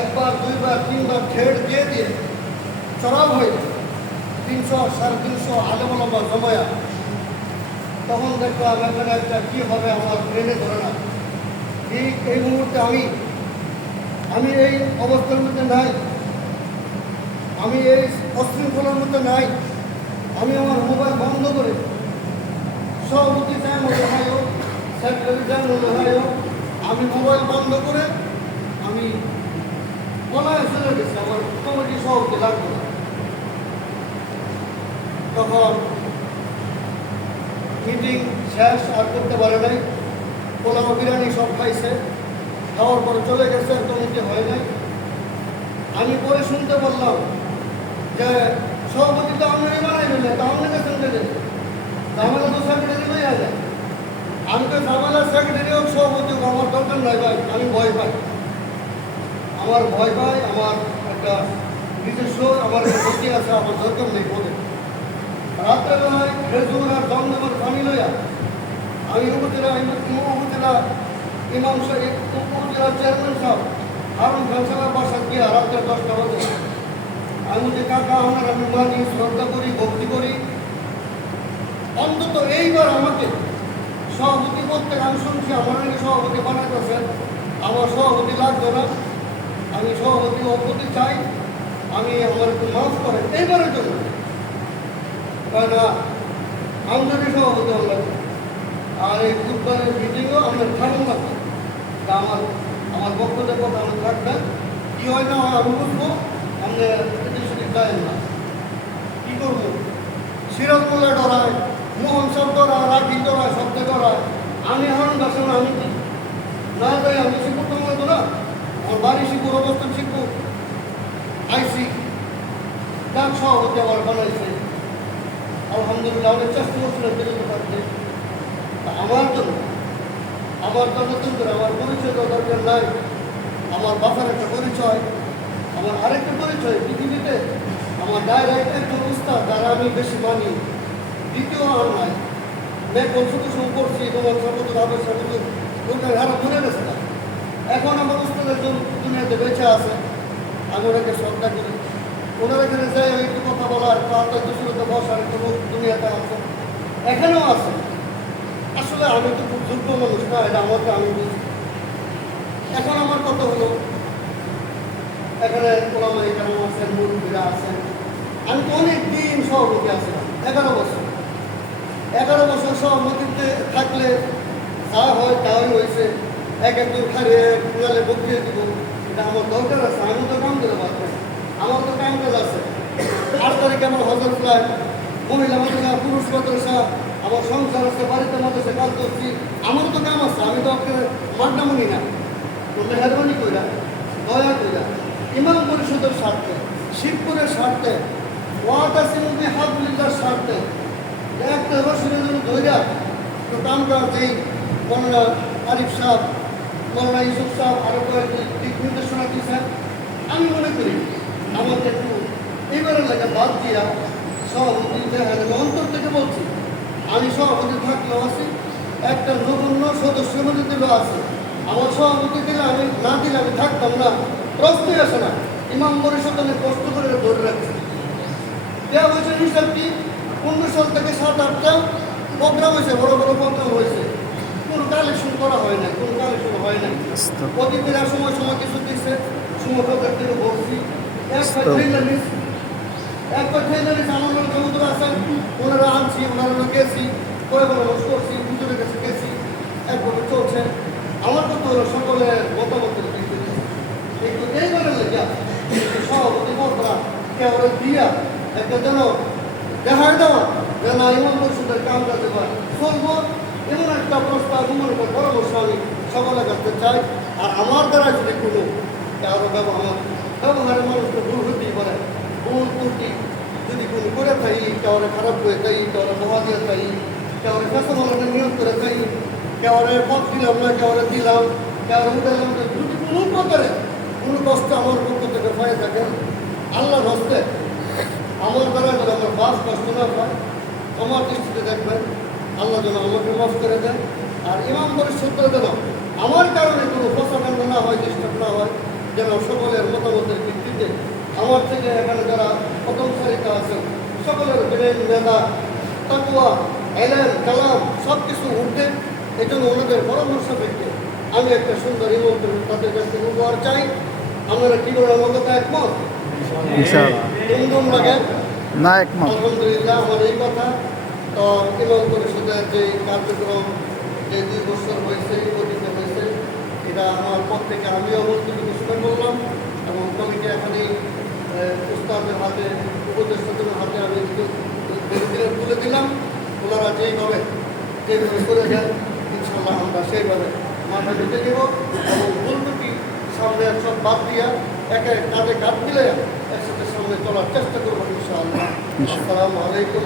একবার, দুইবার, তিনবার ঠেড় দিয়ে দিয়ে চড়াও হয়ে যায়। তিনশো, সাড়ে তিনশো আলেমলম্বা জমায়া। তখন দেখলাম এখানে একটা কী হবে আমার ট্রেনে ধরে না। ঠিক এই মুহূর্তে আমি আমি এই অবস্থার মধ্যে নাই। আমি এই অশৃঙ্খলার মধ্যে নাই। আমি আমার মোবাইল বন্ধ করে সভাপতি জ্ঞান হলো, হয় হোক সেক্রেটারি জ্ঞান হলো, হয়। হোক আমি মোবাইল বন্ধ করে আমি পলায় চলে গেছি কমিটি সভাপতি লাগবে। না তখন মিটিং শেষ, আর করতে পারে নাই। পোলাও বিরিয়ানি সব খাইছে। খাওয়ার চলে গেছে কমিটি হয় নাই। আমি পরে শুনতে পারলাম যে সভাপতি তো তা আমাদের কাছে দিলে ঝামেলা তো সেক্রেটারি লইয়া আমি তো ঝামেলা সেক্রেটারি হোক, সভাপতি আমার দরকার ভাই, আমি ভয় পাই। আমার ভয় পাই আমার একটা নিজস্ব, আমার গতি আছে, আমার দরকার নেই বলে। রাত্রেবেলায় খেজুর আর দমদমের পানি লইয়া আমি উপজেলা উপজেলা ইমাম সাহেব, উপজেলা চেয়ারম্যান সাহেব, হারুন খান সাহেবের বাসা গিয়া রাত্রে দশটা বাজে। আমি যে কাকা আমার আমি মানি, শ্রদ্ধা করি, ভক্তি করি। অন্তত এইবার আমাকে সভাপতি করতে আমি শুনছি, আমার নাকি সভাপতি বানাইতেছেন আমার সভাপতি লাগবে না। আমি সভাপতি অপতি চাই। আমি আমার একটু মাফ করেন, এইবারের জন্য। কয় না আমদানি সভাপতি হল আর এই বুধবারের মিটিংও আপনার থাকুন না। তা আমার আমার বক্তব্যের কথা আমি থাকবেন। কী হয় না হয় আমি আপনি সেটি চাইেন না। কী করব? সিরাজ মোল্লা ডরায়, মোহন সব ডরায় রাখি ডরায় শব্দ ডরায়। আমি এখন বাসন আমি কি? না যাই আমি বাড়ি শিখব অবস্থান শিখব আইসি, ডাক সভাপতি আমার বানাইছে আলহামদুলিল্লাহ, অনেক চেষ্টা করছিলেন বেরোতে থাকতে তা আমার জন্য, আমার তো নতুন করে আমার পরিচয় দরকার নাই। আমার বাসার একটা পরিচয়, আমার আরেকটা পরিচয়, পৃথিবীতে আমার ডাইরেক্ট একজন উস্তাদ যারা আমি বেশি মানি। দ্বিতীয় আর নাই। মেয়ে কলসুকে শুরু করছি তোমার সর্বত আবেশ সর্বত ওটা হারা গেছে। না এখন আমার উস্তাদ একজন দুনিয়াতে বেঁচে আছে, আমি ওনাকে শ্রদ্ধা করি। ওনার এখানে যাই একটু কথা বলার তাদের দুশোতে বসার লোক দুনিয়াতে আছে। এখানেও আছে। আসলে আমি তো খুব যোগ্য মানুষ না, এটা আমাকে আমি বুঝি। এখন আমার কথা হলো, এখানে ওলামা এখানে আছেন, মুরব্বীরা আছেন। আমি তো অনেক দিন সভাপতি আছিলাম, এগারো বছর। এগারো বছর সভাপতিতে থাকলে যা হয় তাই হয়েছে। এক একজন খাইয়ে কুড়ালে বকিয়ে দিব। এটা আমার দরকার আছে আমি তো কাম দিতে পারব আমার তো কাম কাজ আছে। আট তারিখে আমার হজর ফ্লাইট। মহিলা মাদ্রাসা পুরুষ মাদ্রাসা আমার সংসার আছে, বাড়িতে মাদ্রাসা কাজ করছি। আমার তো কাম আছে, আমি তো আপনার মাড্ডামণি না। তো মেহরবানি কইরা, দয়া কইরা, ইমাম পরিষদের স্বার্থে, শিবপুরের স্বার্থে ওয়াটা সিমুদ্দি হাবুলিল্লার স্বার্থে, একটা রসুনের জন্য ধৈর্য, তো কামটা যেই মৌলানা আরিফ সাহ মৌলানা ইউসুফ সাহ আরও কয়েকটি দিক নির্দেশনা দিয়েছেন। আমি মনে করি আমাকে একটু এবারের লেগে বাদ দিয়া সভাপতি দেখা যাবে অন্তর থেকে বলছি, আমি সভাপতি থাকলেও আছি, একটা নগণ্য সদস্য মধ্যে আছে। আমার সভাপতি দিলে আমি না দিলে আমি থাকতাম না, প্রশ্নই আসে না। ইমাম পরিষদ অনেক কষ্ট করে ধরে রাখছি। দেওয়া হয়েছে হিসাবটি পনেরো সাল থেকে সাত আটটা প্রোগ্রাম হয়েছে, বড় বড় প্রোগ্রাম হয়েছে। কোনো কালেকশন করা হয় না কোনো কালেকশন হয় না প্রতিদিন সময় সময় কিছু দিচ্ছে সময় বলছি একবার একবার আমার মনে আছেন ওনারা আনছি ওনারা গেছি কয়েক বছর করছি পুজোর কাছে গেছি একভাবে চলছে। আমার কথা হলো সকলের মতামতের ভিত্তিতে কিন্তু এইবারে লেগে সভাপতি বর্তরা কেউ দিয়া একটা যেন দেখায় দেওয়া যে না ইমান পরিষদের কাম কাজে চলবো এমন একটা প্রস্তাব এমন একটা পরামর্শ আমি সকলের কাছে চাই আর আমার দ্বারা যদি কোনো কারও ব্যবহার ব্যবহারের মানুষকে ভুল হতেই পারে, ভুল ত্রুটি যদি কোনো করে থাকি কাউরে খারাপ করে থাকি কাউরে মহা দিয়ে থাকি কাউরে ফেসবলের নিয়োগ করে থাকি কাউরে পথ দিলাম না কাউরে দিলাম কাউরে উঠালাম না যদি কোনো প্রকারে কোনো কষ্ট আমার পক্ষ থেকে হয়ে থাকে, আল্লাহর হস্তে আমার দ্বারা যদি আমার বাস কষ্ট না হয়, আমার দৃষ্টিতে দেখবেন আল্লাহ যেন আমাকে মাফ করে দেন। আর ইমাম পরিষদ যেন আমার কারণে কোনো প্রচারণা না হয় ডিস্টার্ব না হয় যেন সকলের মতামতের ভিত্তিতে আমার থেকে এখানে যারা প্রথম সারিতে আছেন সকলের ব্রেন মেধা তাকুয়া এলেন কালাম সব কিছু উঠবে এই জন্য ওনাদের পরামর্শ পেতে আমি একটা সুন্দর ইমন তাদের কাছ থেকে উপহার চাই। আপনারা কি করে আমার কথা একমত? লাগে না একমত আলহামদুলিল্লাহ আমার এই কথা। তো ইমাম পরিষদের যে কার্যক্রম যে দুই বছর হয়েছে অতীতে হয়েছে এটা আমার পর থেকে আমিও ঘোষণা করলাম এবং কমিটি এখানে উস্তাদের হাতে উপদেষ্টাদের হাতে আমি তুলে দিলাম। ওনারা যেইভাবে যেভাবে করে দেন ইনশাল্লাহ আমরা সেইভাবে মাথা দিতে দেব এবং ভুলটুকি সামনে সব বাদ দিয়া একে কাঁধে কাঁধ মিলে একসাথে সামনে চলার চেষ্টা করব ইনশাআল্লাহ। আসসালামু আলাইকুম